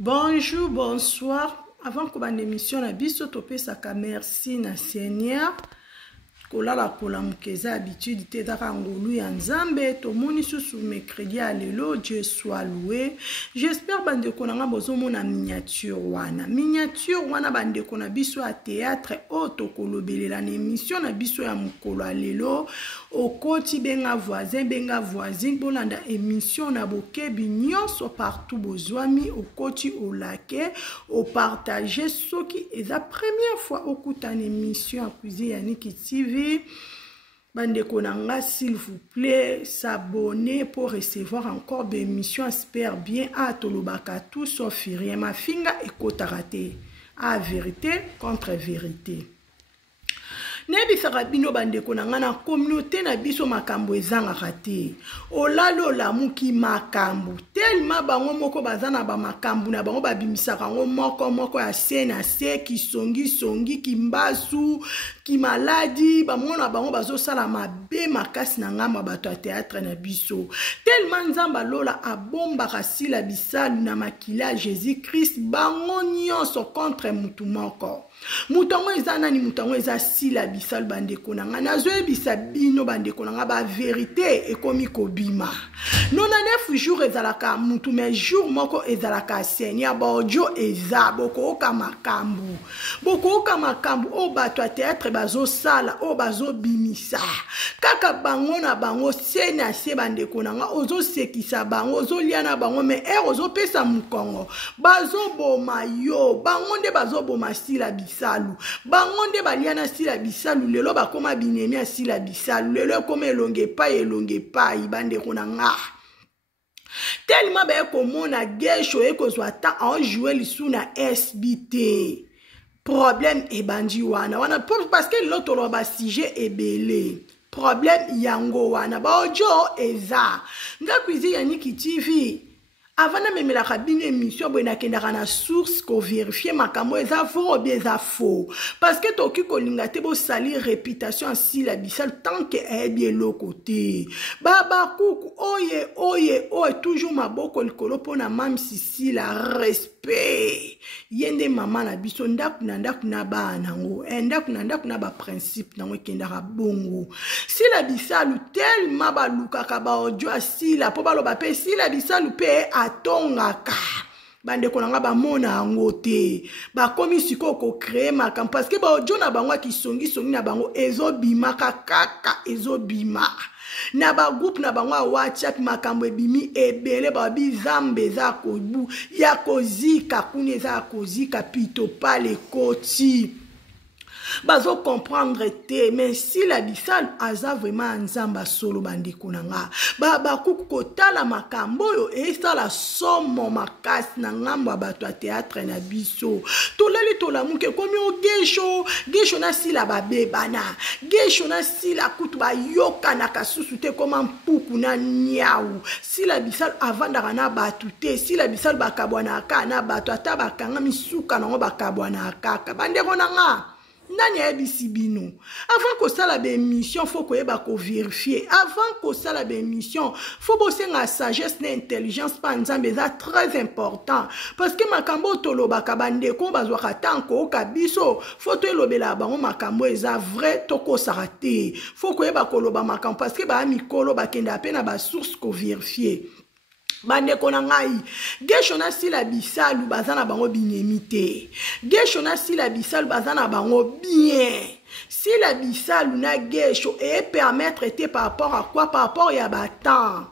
Bonjour, bonsoir. Avant que ma émission na biso topé saka merci na Seigneur. Kolala pola mukeza habitude te daka ngolu ya nzambe to moni susu mercredi à lelo Dieu soit loué. J'espère bande konanga bozo mona miniature wana bande kona biso à théâtre auto kolobelela na émission na biso ya mukolo à lelo okoti benga voisin bolanda émission na bokebi nyonso partout bozwami okoti olake o partager soki eza première fois okutana émission à cuisine ya Niki TV. Bande konanga, s'il vous plaît, s'abonner pour recevoir encore des émissions super bien à Tolobaka tout sauf rien. Ma finga et kotarate à vérité contre vérité. Nebisaka bino bande konanga na communauté na biso makambo ezanga kate. Olalo la muki makambo. Tellement bango moko bazana ba makambo na bango babimisaka ngo moko ya sena se ki songi kimbasu ki maladi ba mona bango bazo sala mabe makasi na ngamba bato ya théâtre na biso. Tellement nzamba lola abomba kasila bisalu na makila Jésus Christ bango nyonso contre mutu moko. Mutango eza nani mutango eza sila bisal bande konanga nazo ebisa bino bande konanga ba vérité ekomi kobima 99 jours ezalaka mutu mais jour moko ezalaka Seigneur bojo eza boko oka makambu o bato a théâtre bazo sala o bazo bimisa kaka bango na bango sena se bande konanga ozo sekisa bango ozo liana bango mais ozo pesa mukongo bazo boma yo bango nde bazo boma sila bisalu bango nde baliana sila bisalu lelo bakoma binemi a sila bisalu lelo koma elonge pai bande konanga tellement ba komona gesho ekozwa ta en jouer lisu na SBT problème ebandi wana parce que l'autre ba sujet ebele problème yango wana ba ojo eza nga cuisine ya Niki TV. Avant de me la cabine émission, bon nakendaka na source ko vérifier makambo eza faux ou bien eza faux. Parce que toki kolinga te bo sali réputation si la bisal tant que est bien le côté. Baba kuku oye toujours maboko likolo pona mam sisi la respect. Yende mama na biso ndaku na ba nango. Ndaku na ba principe nango kendaka bongo. Si la bisal tellement ba lukaka ba ojo si la po ba lo ba pe si la bisal pe tongaka bande konanga ba mona ngote ba komi siko ko créer makam parce que ba jona bango ki songi na bango ezobima kaka ezobima na ba groupe na bango WhatsApp makambo ebimi ebele ba bizambe za kobu ya kozika kune za kozika pito pale koti bazo comprendre te mais si la bisal aza vraiment nzamba solo bande konanga ba kuku kotala makambo yo esa la somo makasi na ngambo bato a théâtre na biso tolali tolamuke komi o gesho na sila babebana gesho na sila kutu ba yoka na kasusu te koma mpuku na nyau si la bisal avandaka na batu te si la bisal bakabwana aka na bato ata bakanga misuka nango bakabwana aka bande konanga nani ebisi bino avant que ça la émission faut que ba ko vérifier avant que ça la émission faut bosser la sagesse et intelligence pa nzambe za très important parce que makambo toloba kabande ko bazwa katanko kabiso faut to lobela bango makambo eza vrai toko sarate faut que ba koloba makambo parce que ba mikolo ba kenda pe na ba source ko vérifier bande konangai gesho na sila bisalu bazana bango binemite gesho na sila bisalu bazana bango bien si la bisalu na gesho et permettre te par rapport à quoi par rapport ya batan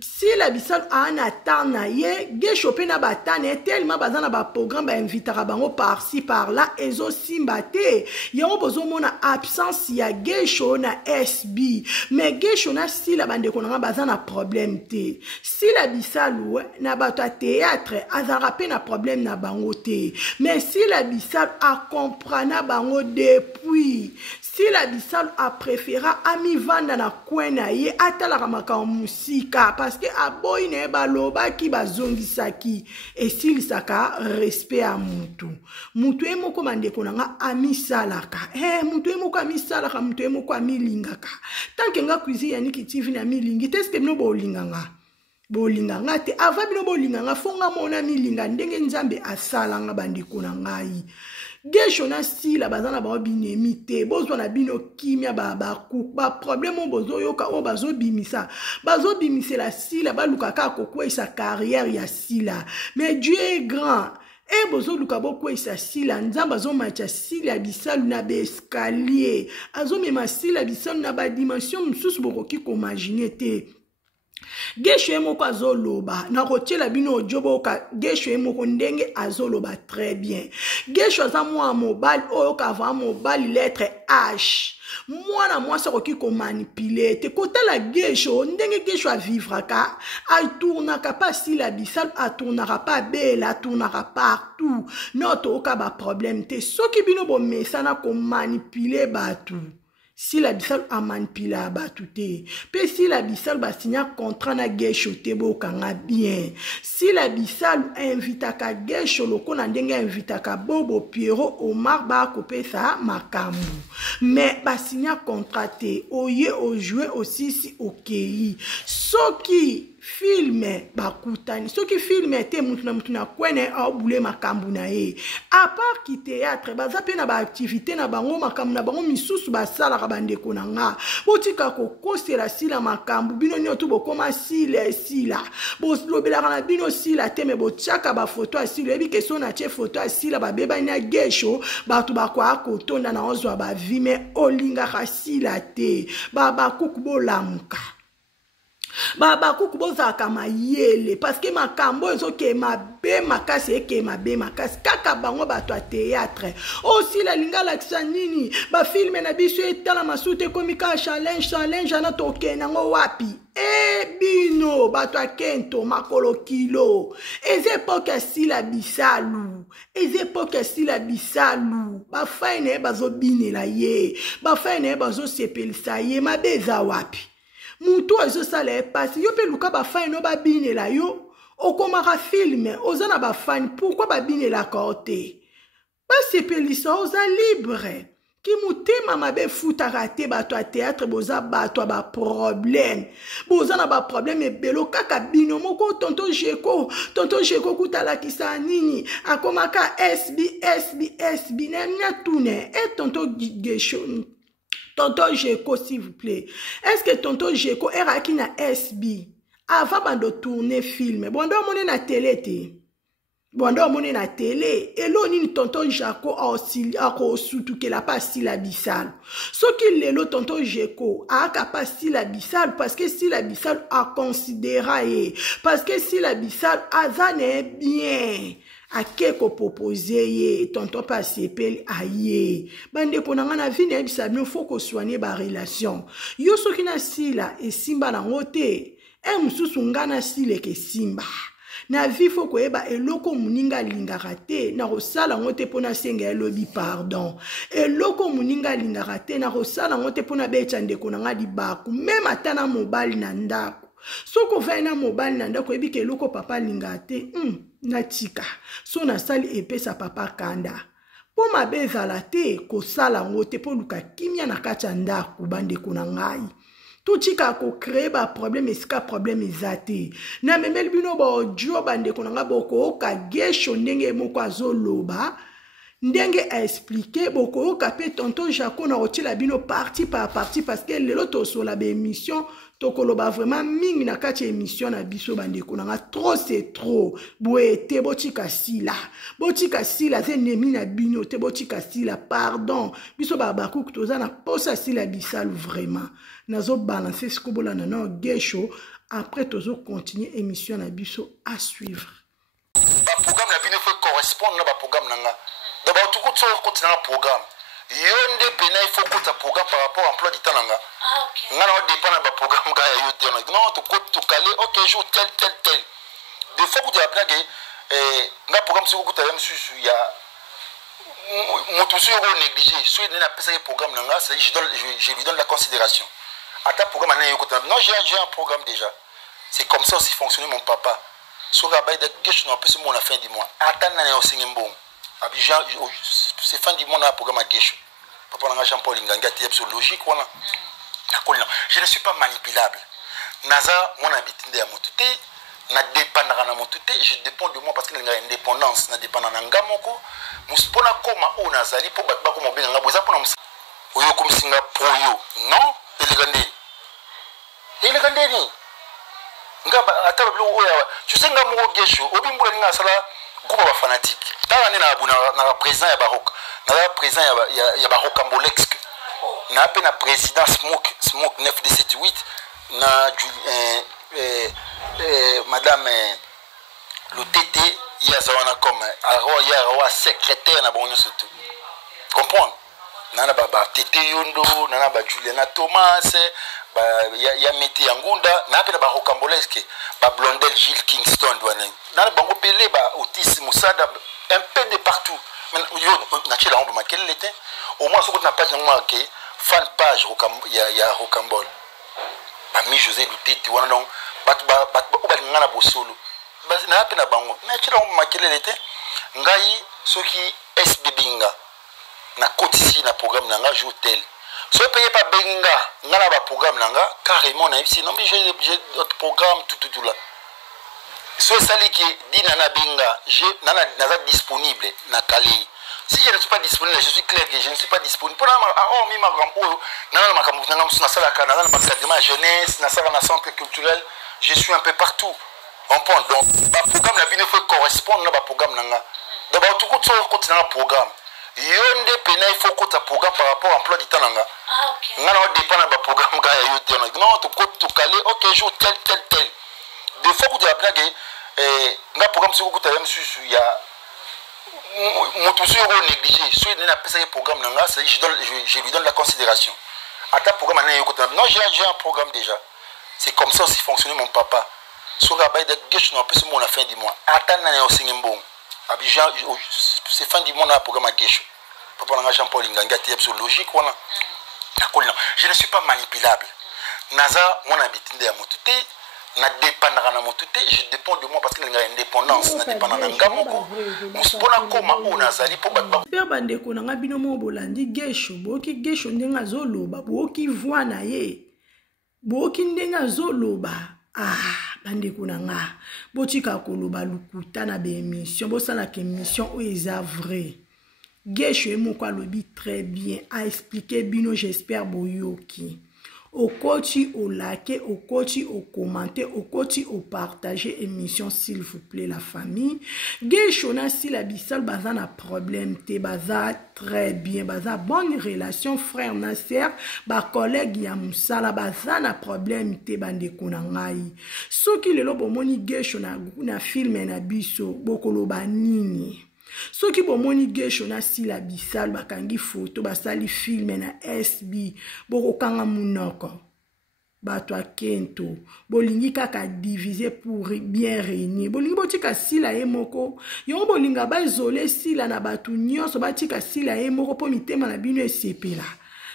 si la bisal a na tana ye gesho pe na batane tellement bazana ba programme ba invitera bango par ci par là ezo simbate yango bozo mona absence ya gesho na SB mais gesho na si la bande konanga bazana problème te si la bisal na bato a théâtre azara pe na problème na bango te mais si la bisal a comprendre bango depuis si la bisal a préféré ami vanda na kwena ye atala makambo musika parce que aboy ne baloba ki bazongisaki esilisaka respect a mutu emoko mandeko nanga amisalaka mutu emoko amisalaka mutu emoko amilingaka tant que nga cuisine ya Niki TV na milingi est-ce que no bolinganga bolinganga te ava bino bolinganga fonga mona milinga ndenge nzambe asalanga bandeko na ngai gesho na sila bazana ba binemi te bozwa na bino kimia ba problème bozo yoka o bazo bimisa la sila baluka ka kokwesa carrière ya sila mais Dieu est grand et bozo luka bokwesa sila nzamba zo macha sila bisalu na be escalier azo mema sila bisalu na ba dimension mususu bokoki ko imaginer te gesho emoko azoloba na kotiela bino ojoboka gesho emoko ndenge azoloba très bien gesho aza mwa mobali oyo kava mobali lettre H mwana mwasi akoki komanipule te kotala gesho ndenge gesho avivraka atournaka pa sila bisalu atournaka pa bela atournaka partout noto oka ba problème te soki bino bomesana komanipule batu si la bisal a manipulé à batouté, puis si la bisal va signer contrat na gesho tebo kanga bien, si la bisal invite à ka gesho loko na ndenge invite à ka bobo Pierrot Omar ba couper ça makamu, mais ba signer contrat te oye o jouer aussi si ok, soki filme bakutani soki filme te mutu na kwene a boule makambu na ye à part ki théâtre baza pe na ba activité na bango makambu na bango misusu basala ka bandeko na nga botika ko kosela sila makambu bino nyoto bokoma sila bo lobela na bino sila te me botiaka ba photo asila ebi keso na che photo asila ba beba na gesho batu bakwa kotonda na ozwa ba vi me olinga kasila te baba kukubo lamuka baba kukuboza kama yele parce que makambo ezoke mabe makasi eke mabe makasi kaka bango bato a théâtre aussi la lingala kisanini ba filme na biso etala masute komika challenge ana toke nango wapi e bino bato a kento makolo kilo eze epoke sila bisalu ba faine bazo binela ye ba faine bazo sepelisa ye mabeza wapi mutu azo sala epasi yo pe luka ba fani no ba binela yo okomaka filme ozana ba fani pourquoi ba binela kote ba sepelisa oza libre ki mutema mabe futaka te bato a théâtre boza bato ba problème bozana ba problème ebelo kaka bino moko tonton Jeko kutala kisa nini akomaka SB na tune et tonton Geshon Tonton Jeko, s'il vous plaît. Est-ce que Tonton Jeko est raki na SB? Avant de tourner film. Bon, donc, on est na télé, te. Bon, donc, on est na télé. Et là, on est Tonton Jeko a surtout qu'elle a pas si la bissale. Ce qu'il est là, Tonton Jeko a pas si la bissale parce que si la bissale a considéré. Parce que si la bissale a zané bien. A keko proposer ye tonton pas sepel aye bande konanga na vie na bisa no faut ko soigner ba relation yo soki na sila e simba na ngote e mususu ngana sile ke simba na vie faut ko eba eloko muninga lingaka te na kosala ngote pona senga elobi pardon eloko muninga lingaka te na kosala ngote pona becha ndeko nanga dibaku même atana mobali na ndako soko vaina mobali na ndako ebi ke eloko papa linga te na tika so na sali epesa papa kanda po mabe ezala te kosala ngo te po luka kimia na kati ya ndako bandeko na ngai totika ko créer ba problème esika problème ezate na memeli bino ba audio bandeko na ngai boko oka gesho ndenge moko azoloba ndenge a expliqué boko oka pe tonton Jaco na otila bino parti par parti parce que lelo to so la émission tokoloba vraiment mingi na kati émission na biso bandeko na trop c'est trop boye te botika sila ze nemi na bino te botika sila pardon biso babaku kutoza na posa sila bisalu vraiment nazo balancer sikobola na no gesho après tozo continuer émission na biso à suivre ba programme na bino faut correspondre na ba programme nanga d'abord tout ko continuer na programme yonde pena il faut que ta programme par rapport à emploi du temps nanga ok ngana o dépend na ba programme ga yo te non to caler OK jour tel des fois que tu as que nga programme sur que tu as susu ya motusu yo négligé so il n'a pas ça programme nanga c'est je lui donne la considération à ta programme na yo non j'ai un programme déjà c'est comme ça aussi fonctionner mon papa so ga ba de gesh no pese mo na fin du mois attendre na yo singembon Abidjan c'est fin du mois na programme à gesh papa na Jean-Paul Nganga te absolument logique voilà je ne suis pas manipulable naza mon habitude ya motuté na dépendra na motuté, je dépends de moi parce que nga indépendance na dépendant na ngamoko muspona koma o nazali po batba ko mobenga ngabo za pona oyo komisinga proyo non elegandeni ngaba atablo oya tu sais nga mo gesho obimbula nga sala groupe ba fanatique tala ni na abuna na président ya baroka na président ya baroka mbolex na pe na président smoke 9278 na madame le TT yazawana comme ya secrétaire na bonyo surtout comprendre nana ba TT yondo nana ba Juliana Thomas ya meti yangunda na pe na ba rocambolesque ba Blondel Gilles Kingston douane nana bango belé ba Otis Moussada un peu de partout mais yo na chela on ba quel était au moins ce que na page marqué fan page ya rocambol ba mi José Lutete wana donc bat ngana bosolo basi na pe na bango na chela on ba quel était ngai soki SBBinga na kotisi na programme nanga hotel so payé pas benga ngana ba programme nanga carrément na ici non mais j'ai d'autres programmes tout là so sali ki dina na benga j'ai nana disponible na Kali si je ne suis pas disponible je suis clair que je ne suis pas disponible pour mi makambo nana makambo nanga musuna sala kana nana encadrement jeunesse na sala na centre culturel je suis un peu partout on prend donc ba programme na bino faut correspondre na ba programme nanga donc ba tout ko na programme yonde pena il faut que ta programme par rapport à emploi du temps nanga ngana on dépend na ba programme ga ya yote non to calé OK jour tel des fois que tu apprends que na programme sur que tu as susu ya moto sur négligé soit na pesa programme nanga je lui donne la considération à ta programme na yoko non j'ai un programme déjà c'est comme ça aussi fonctionner mon papa sur la base de gauche non plus mon la fin du mois attends na osingembon Abidjan c'est fin du mois na programme à gauche papa na Jean-Paul Nganga c'est logique voilà je ne suis pas manipulable naza mon habitude ya motuté na dépendra na motuté je dépends de moi parce que nga indépendance na dépendant na ngamoko muspona koma o nazali po batba père bandeko na ngabino mo bolandi gesho boki gesho ndenga zoloba boki voix na ye boki ndenga zoloba bandeko na nga botika koloba lukuta na be émission bosala ke émission o eza vrai gesho emoko alobi très bien a expliqué bino j'espère boyoki au coach au like au coach au commenter au coach au partager émission s'il vous plaît la famille gesho na si la bisal baza na problème te baza très bien baza bonne relation frère na sœur ba collègue ya musala baza na problème te bandeko na ngai soki lelo bomoni gesho na film na biso bokoloba nini soki bomoni gesho na sila bisal bakangi photo basali film na SB bokokanga munoko bato akento bolingi kaka diviser pour bien régner bolingi botika sila emoko yo bolinga ba isoler sila na bato nyonso batika sila emoko po mitema na bino esepela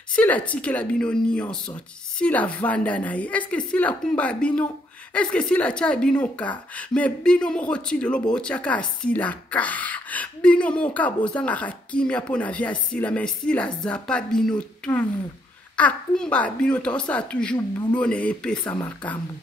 sila tikela bino nyonso sila vanda na ye est-ce que sila kumba bino est-ce que si la tia bino ka mais bino moko ti de lobo tiaka sila ka bino moka bozanga kimia pona via sila mais sila zapa bino tout akumba bino to sa toujours boulot na epesa makambo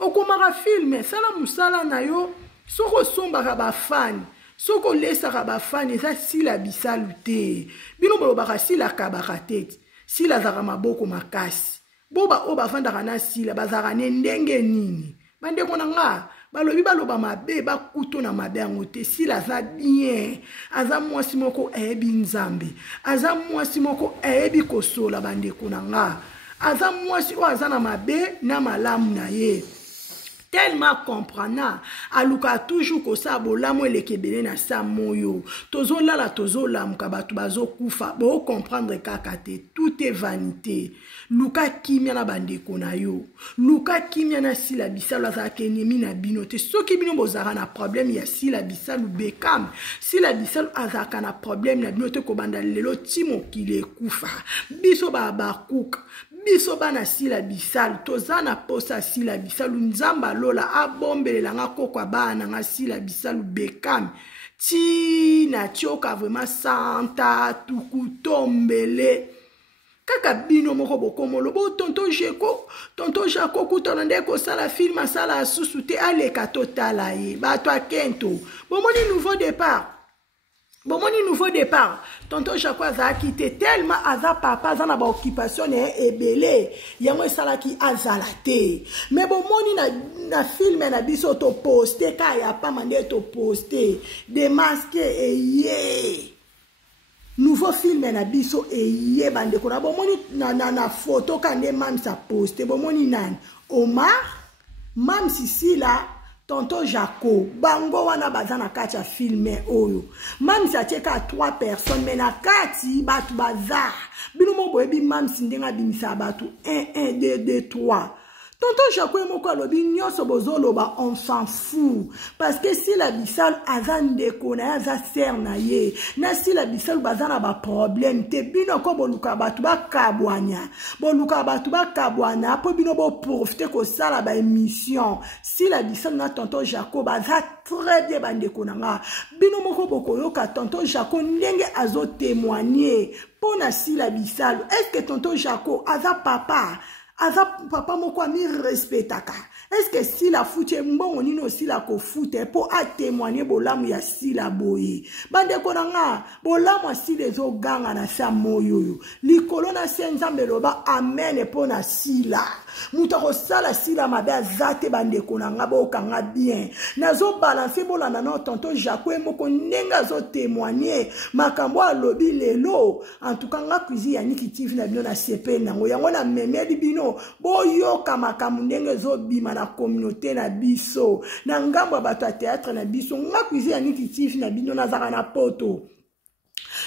okomaka filme sala musala na yo soko sombaka ba fan soko lesaka ba fan eza sila bisalu te bino bolobaka sila kabaka tete sila zaka maboko makasi boba oba vandaka na sila bazaka ne ndenge nini bandeko na nga balobi baloba mabe bakuto na mabe yango te sila aza bien aza mwasi moko eyebi nzambe aza mwasi moko eyebi kosola bandeko na nga aza mwasi oyo aza na mabe na malamu na ye tellement comprendre aluka toujours ko sa bolamo elekebele na sa moyo tozolala tozolamuka bato bazokufa bo comprendre kaka te tout est vanité luka kimia na bandeko na yo luka kimia na sila bisalo azaka ennemi na bino te soki bino bozaka na problème ya sila bisalo bekam sila bisalo azaka na problème na bino te ko banda lelo timokile ekufa biso bakuka biso bana sila bisalu tozana posa sila bisalu nzamba lola abombelela nga kokwa bana nga sila bisalu bekam ti na tioka vraiment santa tukutombele kaka bino moko bokomolo bo tonton Jaco kutana nde kosala film asala asusu te aleka totala ye bato akento bomoni nouveau départ tonton Jaco azalaki te tellement aza papa aza na baoccupation na ye ebele yango esalaki azala te mais bomoni na filme na biso toposte ka ya pamba nde toposte demaske eye nouveau film na biso eye bandeko na bomoni na photo kande mams a poste bomoni nani Omar mams ici là tonton Jaco bango wana baza na kati ya filme oyo mams atieka 3 personnes mais na kati batu baza bino mo boyebi mams ndenga bimisa batu 1 1 2 2 3 tonton Jaco moko alobi nyonso bozoloba on s'en fout parce que si la bisal aza ndeko na aza ser na ye na si la bisal baza na ba problème te bino ko boluka batu bakabwanya po bino bo profiter ko sala ba émission si la bisal na tonton Jaco baza très bien bandeko nanga bino moko bokoyoka tonton Jaco ndenge azo témoigner pona si la bisal est-ce que tonton Jaco aza papa moko ami respectaka est-ce que si la fute mbongo nino si la ko fute po a témoigner bolamu ya si la boye bande konanga bolamu si les oganga na sa moyo likolo na senzambe loba amen po na sila mutako sala sila mabe azate bande konanga bokanga bien nazo balancer bolana na tonton Jaco moko nenga zo témoigner makambo alobi lelo en tout cas nga cuisine ya nikitif na bino na CP nango yango na memedi bino boyoka makambo ndenge zo bima na communauté na biso na ngambo ya bato ya théâtre na biso nga cuisine ya nikitif na bino nazaka na poto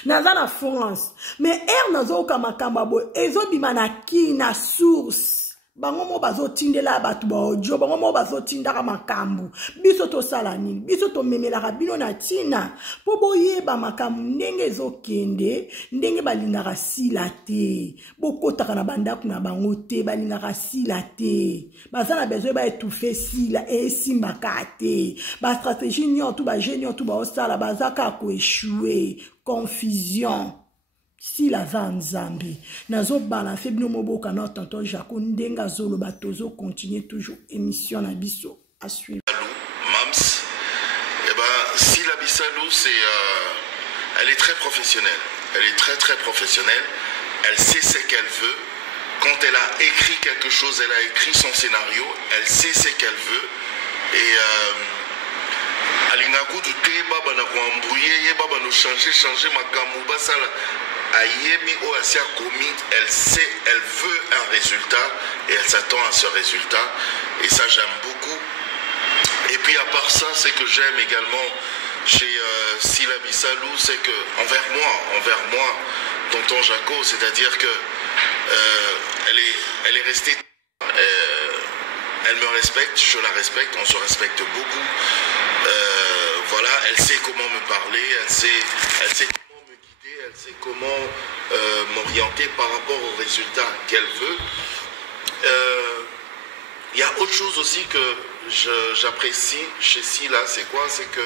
naza na France mais nazoyoka makambo boye ezobima na ki na source bango mo bazotindela batu ba audio bango mo bazotindaka makambu biso to sala nini biso to memelaka bino na tina po boyeba makambu ndenge ezokende ndenge balingaka sila te bokotaka na bandaku na bango te balingaka sila te baza na besoin ba étouffer sila esimbaka te ba stratégie nyonso ba génie nyonso ba osala bazaka ko échouer confusion si la Nzambe nazo balancer bino moboka na tonton Jaco ndenga zolo batozo continuer toujours émission na biso à suivre. Mams, eh ben si la Bissalou elle est très professionnelle. Elle est très professionnelle. Elle sait ce qu'elle veut. Quand elle a écrit quelque chose, elle a écrit son scénario. Elle sait ce qu'elle veut et alingaku du té baba na ko embrouiller baba no changer makambo basala. Ayebi o asia komi, elle sait, elle veut un résultat et elle s'attend à ce résultat et ça j'aime beaucoup. Et puis à part ça, c'est que j'aime également chez Sila Bissalou, c'est que envers moi, tonton Jaco, c'est-à-dire que elle est restée, elle me respecte, je la respecte, on se respecte beaucoup. Voilà, elle sait comment me parler, elle sait elle sait comment m'orienter par rapport aux résultats qu'elle veut. Il y a autre chose aussi que j'apprécie chez Sila, c'est quoi? C'est que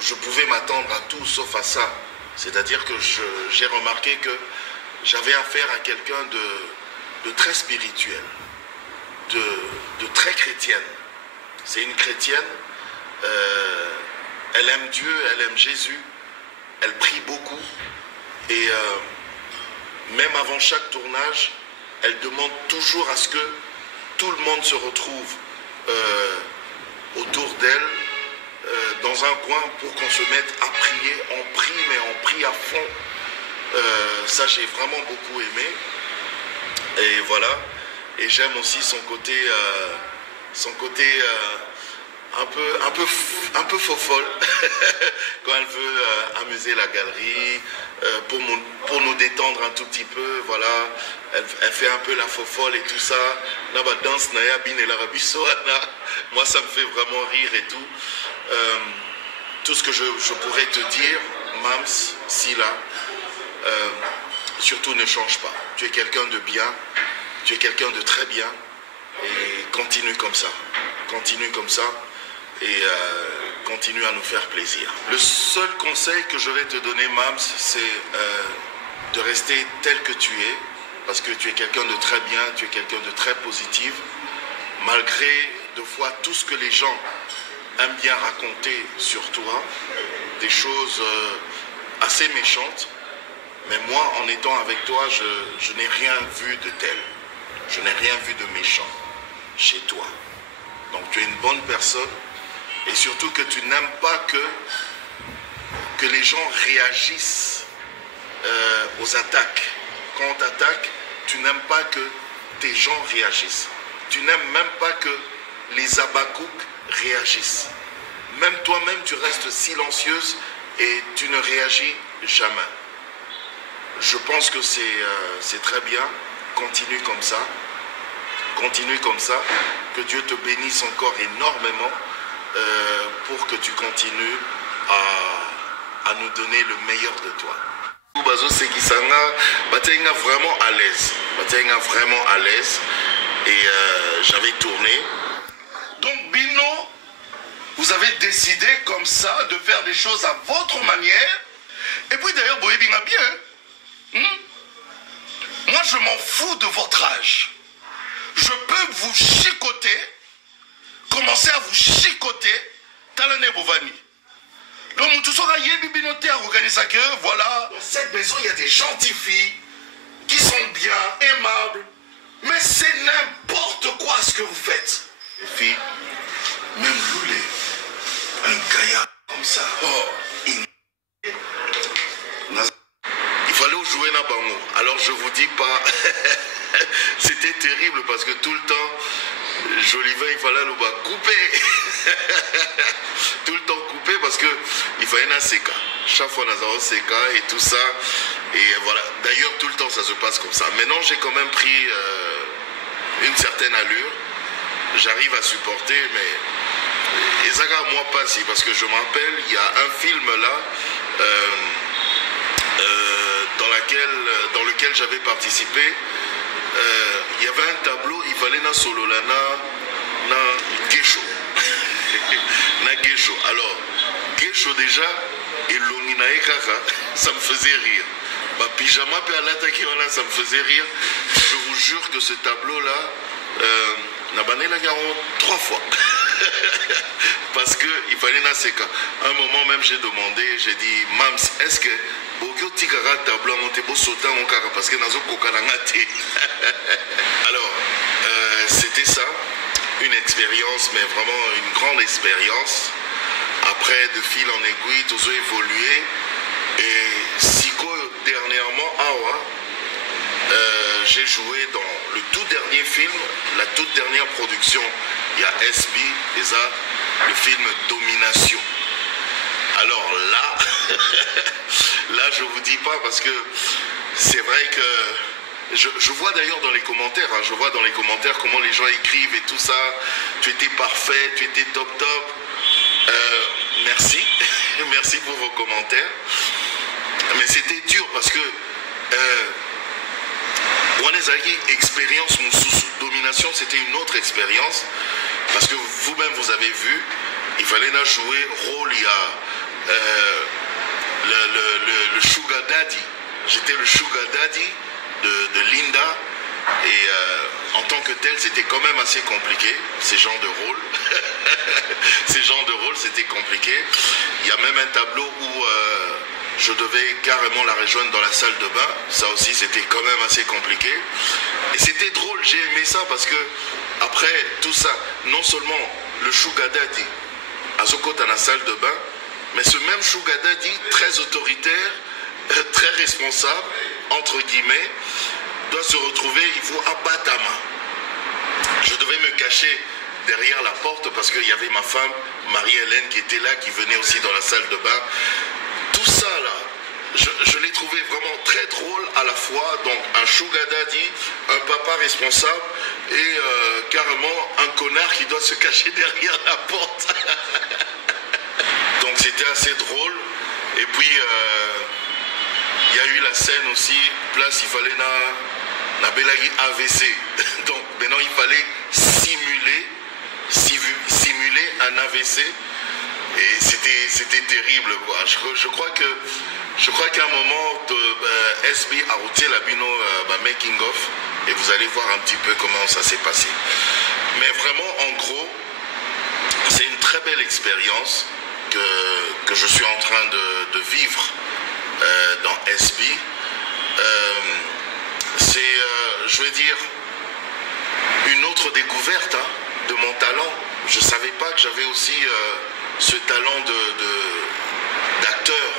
je pouvais m'attendre à tout sauf à ça. C'est-à-dire que j'ai remarqué que j'avais affaire à quelqu'un de très spirituel, de très chrétienne. C'est une chrétienne, elle aime Dieu, elle aime Jésus. Elle prie beaucoup et même avant chaque tournage, elle demande toujours à ce que tout le monde se retrouve autour d'elle dans un coin pour qu'on se mette à prier. On prie, mais on prie à fond. Ça, j'ai vraiment beaucoup aimé. Et voilà. Et j'aime aussi son côté un peu faux-folle quand elle veut amuser la galerie pour nous détendre un tout petit peu, voilà, elle fait un peu la faux-folle et tout ça. Là, bah, danse naya bin et la moi ça me fait vraiment rire et tout. Tout ce que je pourrais te dire, Mams, Sila, surtout ne change pas. Tu es quelqu'un de bien, tu es quelqu'un de très bien et continue comme ça. Continue comme ça et continue à nous faire plaisir. Le seul conseil que je vais te donner, Mams, c'est de rester tel que tu es, parce que tu es quelqu'un de très bien, tu es quelqu'un de très positif, malgré de fois tout ce que les gens aiment bien raconter sur toi, des choses assez méchantes. Mais moi, en étant avec toi, je n'ai rien vu de tel. Je n'ai rien vu de méchant chez toi. Donc tu es une bonne personne et surtout que tu n'aimes pas que les gens réagissent aux attaques. Quand on t'attaque, tu n'aimes pas que tes gens réagissent. Tu n'aimes même pas que les Abakouk réagissent. Même toi-même, tu restes silencieuse et tu ne réagis jamais. Je pense que c'est très bien. Continue comme ça. Continue comme ça. Que Dieu te bénisse encore énormément pour que tu continues à nous donner le meilleur de toi. Bazo Sekisanga, Batenga vraiment à l'aise. Batenga vraiment à l'aise. Et j'avais tourné. Donc Bino, vous avez décidé comme ça de faire des choses à votre manière. Et puis d'ailleurs, Boye Binga bien. Moi, je m'en fous de votre âge. Je peux vous chicoter, commencer à vous chicoter, Talane Bovani. Donc, tout sera yébibinoté à organiser que, voilà, dans cette maison, il y a des gentilles filles qui sont bien, aimables, mais c'est n'importe quoi ce que vous faites. Les filles, même Loulé, un gaillard comme ça, il fallait jouer na bango. Alors je vous dis pas, c'était terrible parce que tout le temps, Jolivet, il fallait le couper. Tout le temps couper parce que il fallait un CK. Chaque fois, on a un CK et tout ça. Et voilà. D'ailleurs, tout le temps, ça se passe comme ça. Maintenant, j'ai quand même pris une certaine allure. J'arrive à supporter, mais Ezaka, moi, pas si. Parce que je me rappelle, il y a un film là. Dans lequel j'avais participé, il y avait un tableau, il fallait na solo là, na Gesho. Na Gesho. Alors, Gesho déjà, et l'onginae kaka, ça me faisait rire. Ma pyjama pe alata là, ça me faisait rire. Je vous jure que ce tableau là, n'a bané la garon 3 fois. Parce qu'il fallait na seka. À un moment même j'ai demandé, j'ai dit, Mams, est-ce que Bokyo Tikara tableau monté beau sautant mon kaka parce que nazo kokanangate. Alors, c'était ça, une expérience, mais vraiment une grande expérience. Après, de fil en aiguille, tout ça évolué. Et Siko, dernièrement, j'ai joué dans le tout dernier film, la toute dernière production. Il y a SB, déjà, le film Domination. Alors là, là je vous dis pas parce que c'est vrai que je vois d'ailleurs dans les commentaires, je vois dans les commentaires comment les gens écrivent et tout ça. Tu étais parfait, tu étais top. Merci, merci pour vos commentaires. Mais c'était dur parce que Wanezaki, expérience Moussousou. Domination, c'était une autre expérience. Parce que vous-même, vous avez vu, il fallait là jouer rôle, il y a le Sugar Daddy. J'étais le Sugar Daddy de Linda. Et en tant que tel, c'était quand même assez compliqué, ces genres de rôles. Ces genres de rôles, c'était compliqué. Il y a même un tableau où je devais carrément la rejoindre dans la salle de bain. Ça aussi, c'était quand même assez compliqué. Et c'était drôle, j'ai aimé ça parce que après tout ça, non seulement le Sugar Daddy à Zoko dans la salle de bain, mais ce même Sugar Daddy, très autoritaire, très responsable, entre guillemets, doit se retrouver, il faut abattre à main. Je devais me cacher derrière la porte parce qu'il y avait ma femme, Marie-Hélène, qui était là, qui venait aussi dans la salle de bain. Tout ça là, je l'ai trouvé vraiment très drôle à la fois. Donc un Sugar Daddy, un papa responsable et carrément un connard qui doit se cacher derrière la porte. Donc c'était assez drôle. Et puis il y a eu la scène aussi, place il fallait na Belagi AVC. Donc maintenant il fallait simuler un AVC. Et c'était terrible quoi. Je crois qu'à un moment SB a ôté la bino making of et vous allez voir un petit peu comment ça s'est passé. Mais vraiment, en gros, c'est une très belle expérience que je suis en train de vivre dans SB. C'est, je veux dire, une autre découverte de mon talent. Je ne savais pas que j'avais aussi ce talent d'acteur,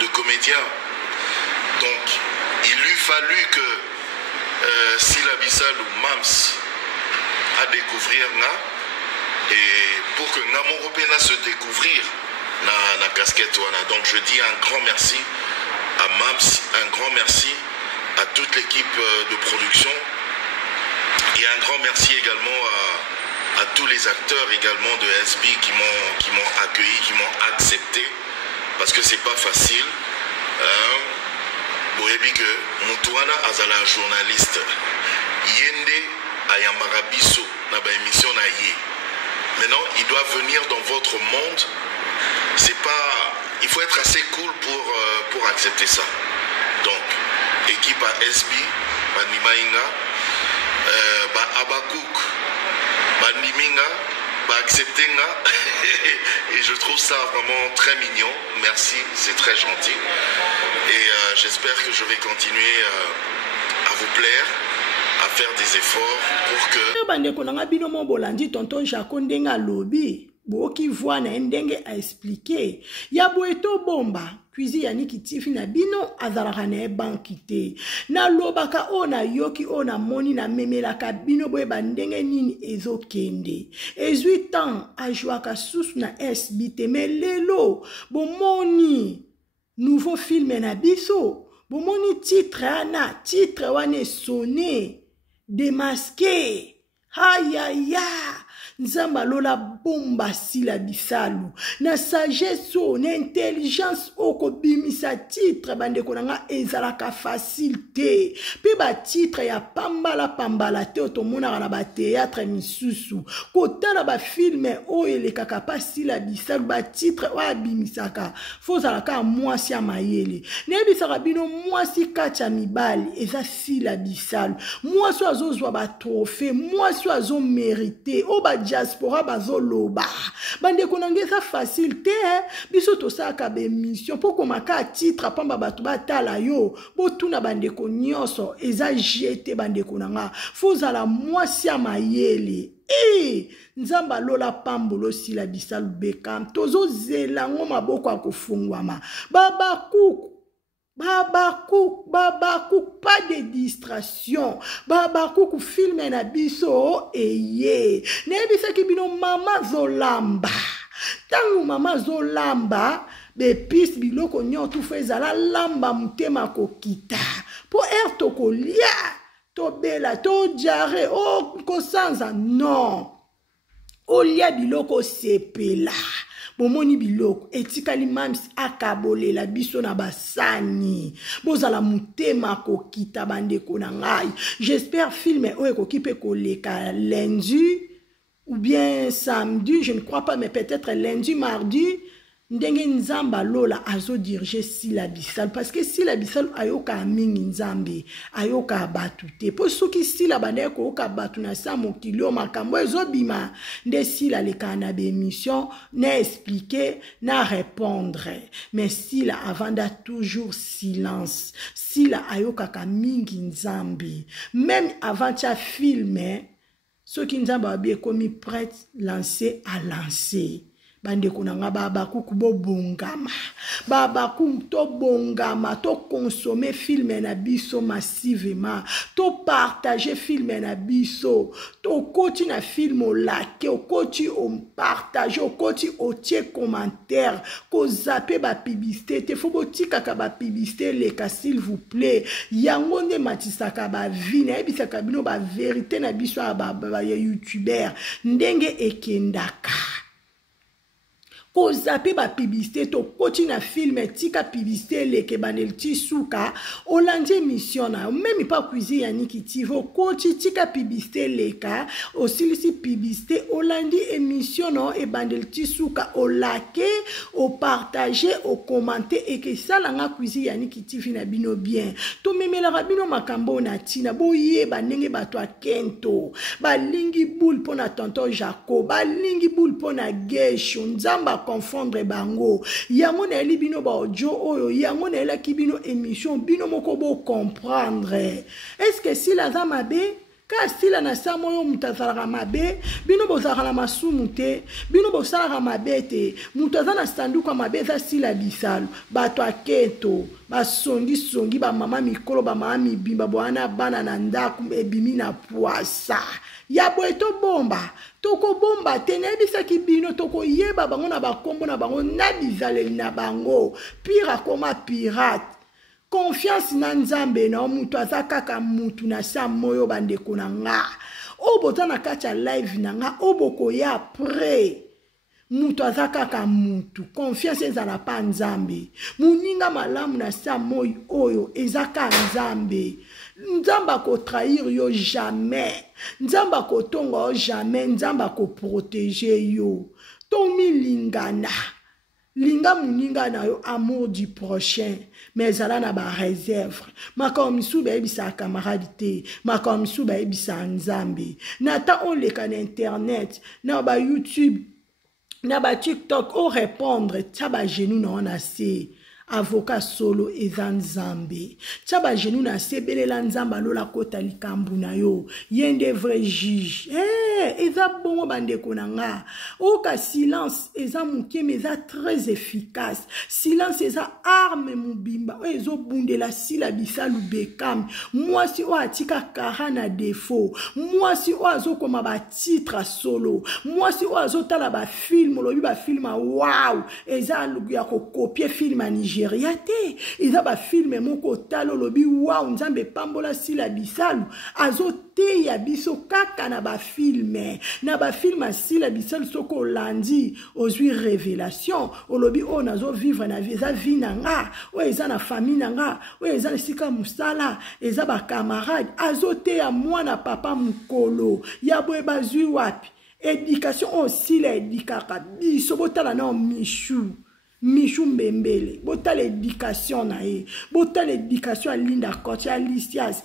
de comédien. Donc, il eût fallu que Sylla Bissal ou Mams à découvrir nga, et pour que nga Moropena se découvrir na casquette wana. Donc, je dis un grand merci à Mams, un grand merci à toute l'équipe de production et un grand merci également à tous les acteurs également de SB qui m'ont accueilli, qui m'ont accepté, parce que c'est pas facile. Boyebi que Moutouana azala journaliste yende ayambara biso na ba émission na yé. Maintenant, il doit venir dans votre monde. C'est pas, il faut être assez cool pour accepter ça. Donc, équipe à SB, Banimainga, Abakouk, Baniminga, Acceptenga, et je trouve ça vraiment très mignon. Merci, c'est très gentil. Et j'espère que je vais continuer à vous plaire, à faire des efforts pour que... Bandeko nanga bino mo bolandi tonton Jaco ndenga lobi. Boki voix na ndenge a expliqué. Ya boeto bomba. Cuisine yaniki tifi na bino azalaka na bankite. Na lobaka ona yoki ona moni na memelaka bino boye bandenge nini ezokende. Ezui temps ajwaka susu na SB te lelo bomoni nouveau film na biso. Bomoni titre wane sonné démasqué. Aïe. Nzamba lola bomba Sylla Bissal na sagesse na intelligence oko bimisa titre bandeko nanga ezalaka facilité pe ba titre ya pambala te otomona na ba théâtre misusu kotala ba film o elekaka pa Sylla Bissal ba titre wa bimisaka fozalaka mwasi ya mayele nebisaka bino mwasi kacha mibali eza Sylla Bissal mwasi azozwa ba trophée mwasi azo mérité o ba diaspora bazoloba bandeko nangeza facilité biso tosaka be mission poko maka titre pamba batu batala yo botuna bandeko nyonso eza jeté bandeko nanga fozala mwasi ya mayele nzamba lola pambolo Sylla Bissal bekam tozo zelango maboko akofungwama Baba Cook, pas de distraction. Baba Cook filme na biso eye. Nebisa ki bino mama zolamba. Tangu mama zolamba, be pis biloko nyon tu fezala lamba mutema kokita. Po erto kolia, to bela, to jare, kosanza, non. Olia biloko sepela. Bomoni biloko etikali Mams akabole la biso na basani bozala mutema kokita bandeko na ngai. J'espère filmer o ekokipe koleka lundi ou bien samedi, je ne crois pas, mais peut-être lundi, mardi. Ndenge nzamba lola azo diriger Sylla Bissal parce que Sylla Bissal ayoka mingi nzambe ayoka batute po soki Sylla bandeko oka batu na sa mokilio makambo ezobima nde Sylla leka na be émission na expliquer na répondre mais Sylla avanda toujours silence. Sylla ayoka ka mingi nzambe même avant ta filmer soki nzamba abi komi prête lancer à lancer. Bandeko nanga Baba Cook bo bongama. Baba Cook to bongama, to consommer film na biso massivement, to partager film na biso, to koti na film o like, o koti o partager, o koti o tie commentaire, ko zappe ba publicité, te faut botika ka ba publicité leka s'il vous plaît. Yango nde matisaka ba vie na ebisaka bino ba vérité na biso ba youtubeur ndenge ekendaka. kozape ba publicité to koti na film tika publicité leke bandel ti suka olandi émission na même pas cuisine ya nikitivo koti tika publicité leka osilisi publicité olandi émission no e bandel ti suka olake o partager o commenter et que ça la cuisine ya nikitivi na bino bien to memela bino makambo na tina boye bandenge bato akento balingi boule pona tonton Jacob balingi boule pona gesho nzamba confondre bango yango na eli bino ba audio oyo yango na elaki bino émission bino moko bo comprendre est-ce que si la zamabe ka sila na samo yo mutazala mabe bino bozala masumu te bino bosala mabe te mutazana sanduku mabe za sila bisalo bato akento basongi ba mama mikolo ba mama mibimba bwana bana na ndaku ebimi na poisa ya boeto bomba toko bomba tenebisa kibino toko yeba bango na bakombo na bango na bizaleli na bango pire koma pirate confiance na nzambe na mutu azakaka mutu na sa moyo bandeko na nga obota na kacha live na nga oboko ya après mutu azakaka mutu confiance ezala pa nzambe muninga malamu na sa moyo oyo ezaka nzambe nzamba ko trahir yo jamais nzamba ko tonga jamais nzamba ko protéger yo to milingana linga muninga na yo amour du prochain mais ala na ba réserve makomisu ba ebisa camarade te makomisu ba ebisa nzambe nata on le kan internet na ba YouTube na ba TikTok o répondre taba genou na on assez avocat solo eza nzambe taba genou na sebelela nzamba lola kota likambu na yo yende vrai juge eza bongo bandeko na nga oka silence eza muke mais eza très efficace silence eza arme mubimba ezo bundela sila bisalu bekam mwasi o atika kara na défaut mwasi o azokoma ba titre solo mwasi o azotala ba film lobi ba film wow eza lugu ya ko copier film a Nigeria te eza ba film moko talo lobi wow nzambe pambola sila bisalu azote ya biso kaka na ba film asila bisalu soko landi ozwi révélation olobi o nazo vivre na vie eza vie na nga o eza na famille na nga o eza sika musala eza ba camarade azote ya mwana papa mukolo ya boye bazwi wapi éducation aussi la édikaka biso botala na Michou Mbembele botala éducation na ye botala éducation à Linda Kocha Lisias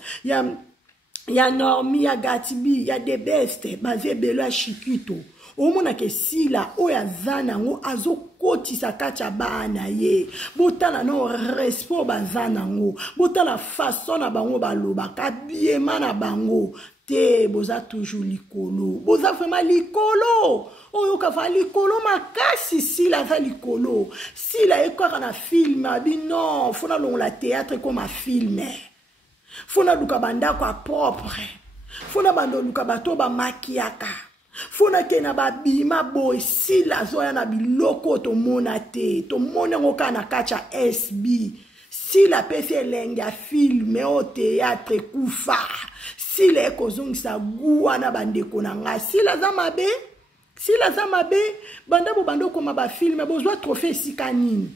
ya Normi ya Gatibi ya The Best basé belo Chikito omona ke sila oya zana ngo azokotisa kacha bana ye botala no respect bazana ngo botala façon na bango baloba kabiema na bango te boza toujours likolo boza vraiment likolo oyo kafa likolo makasi sila za likolo sila ekaka na film abi non fona longola théâtre comme un film fona luka bandako a propre fona bando luka bato ba makiaka fona kena ba bima boy sila zoya na biloko to mona te to mona ngoka na kacha SB sila pese lenga film o théâtre kufa sila ekozongisa guwa na bandeko na nga sila za mabe bandabo bandoko ma ba film bozwa trophée sikanini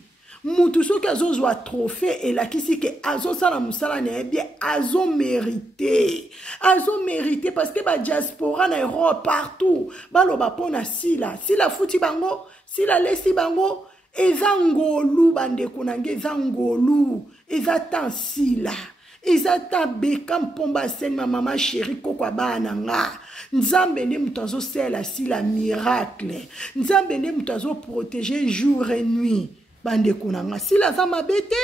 mutu soki azozwa trophée elakisi ke azosala musala na bien azo mérité parce que ba diaspora na Europe partout baloba pona sila futi bango sila lesi bango eza ngolu bandeko nange eza ngolu eza tan sila eza ta Bekam Pomba Sen ma mama chérie kokwa bana nga nzambe nde mutu azosala sila miracle nzambe nde mutu azo protéger jour et nuit bandeko nanga sila za mabete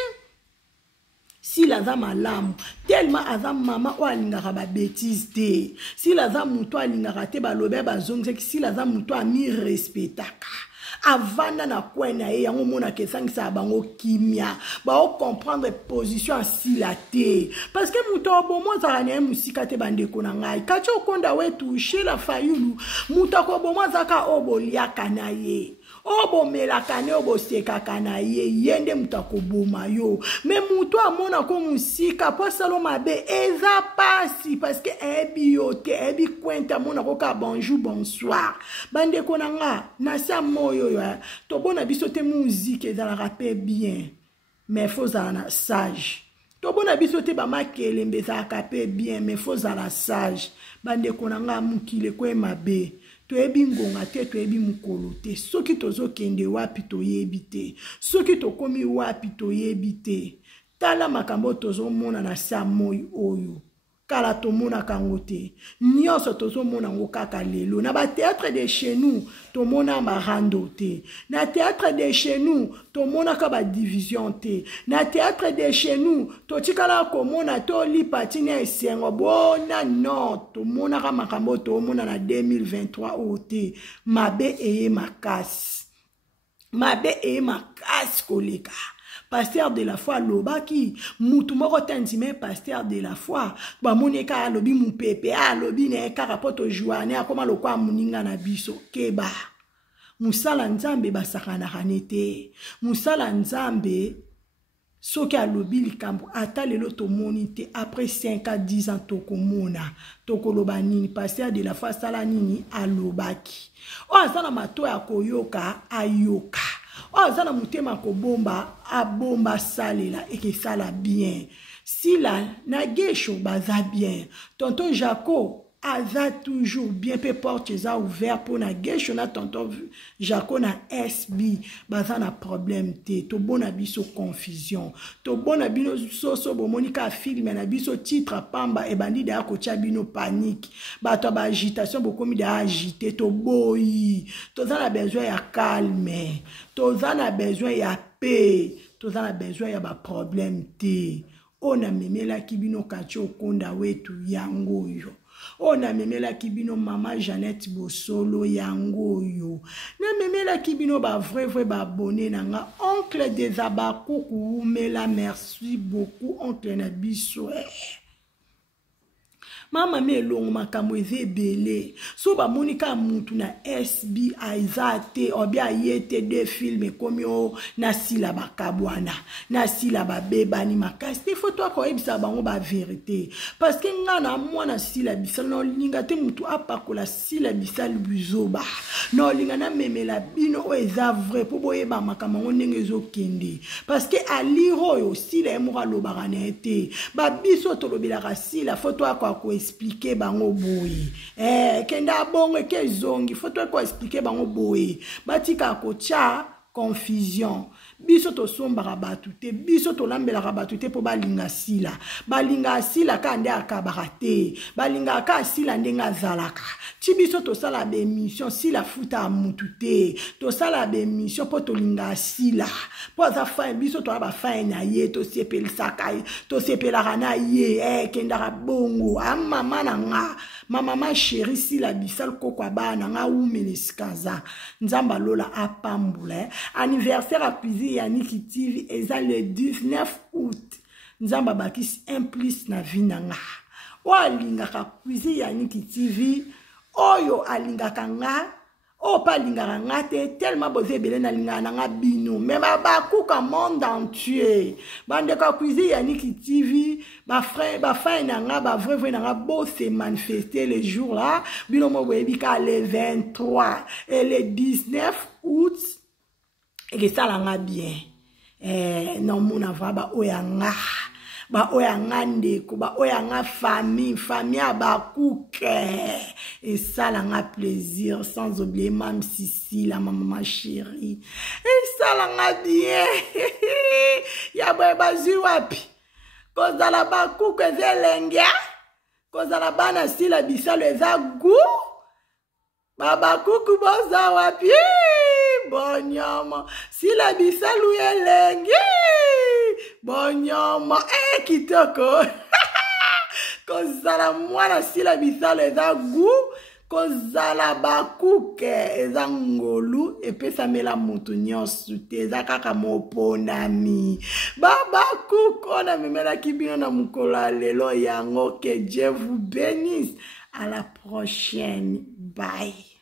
sila za malamu tellement aza mama o alingaka ba bêtise te sila za mutu alingaka te balobe bazongisa sila za mutu ami respectaka avanda na kwena ye yango mona ke sangisa bango kimia ba o comprendre position sila te parce que muto bomo za na musika te bandeko na ngai kacho konda wetu shela fayulu muto ko bomo za ka oboliaka na ye obo melakane obo sekaka na ye yende mutako boma yo mais muto amona ko musika po salo mabe eza pasi parce que ebi yote ebi kwenta mona ko ka bonjour bonsoir bande konanga na sa moyo yo to bona biso te musique ezala rapper bien mais faut zana sage to bona biso te ba makele mbeza kape bien mais faut zala sage bande konanga mukile ko mabe to ebi ngonga te to ebi mukolo te soki tozo kende wapi to yebi te soki to komi wapi to yebi te tala makambo tozo mona na sa moyi oyo kala to mona kangote nyonso tozo mona ngo kaka lelo na ba théâtre de chez nous to mona marando te na théâtre de chez nous to mona ka ba division te na théâtre de chez nous to tikala ko mona to li patine esengo bona non to mona ka makambo to mona na 2023 ote mabe eye makasi koleka pasteur de la foi lobaki mutu moko tandime pasteur de la foi ba moneka lobi mu pepe lobi ne karapoto joane akoma lokwa muninga na biso keba musala nzambe basakana kanete musala nzambe soki alobi likambo ata lelo tomoni te après 5 à 10 ans tokomona tokoloba nini pasteur de la foi sala nini alobaki o azana mato ya koyoka ayoka azana mutema ko bomba abomba salela et que ça la bien si la na gesho baza bien tonton Jaco aza toujours bien pe porte za ouvert pour na gesho na tonton Jaco na SB baza na problème te to bona biso confusion to bona bino soso bomonika film na biso titre pamba e bandi da ko tia bino panique bato ba agitation bokomi da agité to boyi to za na besoin ya calme to za na besoin ya paix to za na besoin ya ba problème te ona memela kibino kacho konda wetu yango yo ona memela kibino mama Jeannette Bosolo yango yo na memela kibino ba vrai ba abonné nanga oncle des Abakuku mela merci beaucoup oncle na biso mama melongo makambo ezebele so ba monika mutu na SB aizate obia yete de film komi o na sila bakabwana na sila babebani makasi il faut toi ko ebisa bango ba vérité parce que ngana mwana sila bisala no linga te mutu apakola sila bisala buzoba no linga na memela bino o eza vrai po boyeba makambo ndenge ezokende parce que aliro yo sila emora lobarana ete ba biso tolobela sila faut toi ko expliquer bango boye kenda bongo ke zongi faut toi ko expliquer bango boye batika ko cha confusion biso to sombara batute biso to lambela batute po balinga sila kande akabarate balinga ka sila ndenga zalaka ti biso to sala be mission sila futa mutute to sala be mission po to linga sila po za fa biso to ba fa na ye to sepel sakai to sepela kana ye kenda bongo mama na nga mama chérie sila bisal kokwa bana nga umeleskaza nzamba lola apambula anniversaire à Yannick TV eza le 19 août nzamba bakisi implice na vinanga o alingaka kuizi Yannick TV oyo alingaka nga o pa lingaka nga te tellement boze belé na lingana nga bino mais bakuka monde entier bandeka kuizi Yannick TV ba frère ba fin na nga ba vrai na nga bo se manifester les jours là bino mo bebika le 23 et le 19 août et que ça l'a bien non mon avoir ba oyanga ndeko ba oyanga famille abakuke et ça l'a plaisir sans oublier mam Sissi la maman chérie et ça l'a bien ya ba ziwapi koza la bakuke zelengia koza la bana sila bisalo eza gu baba kuku boza wapi bonyama sila bisalu elengi bonyama kitoko kozala mwana sila bisalu eza gu kozala bakuke eza ngolu epesa mela mutu nyonso te eza kaka moponami baba kuko na memela kibino na mukolo lelo yango que Dieu vous bénisse à la prochaine bye.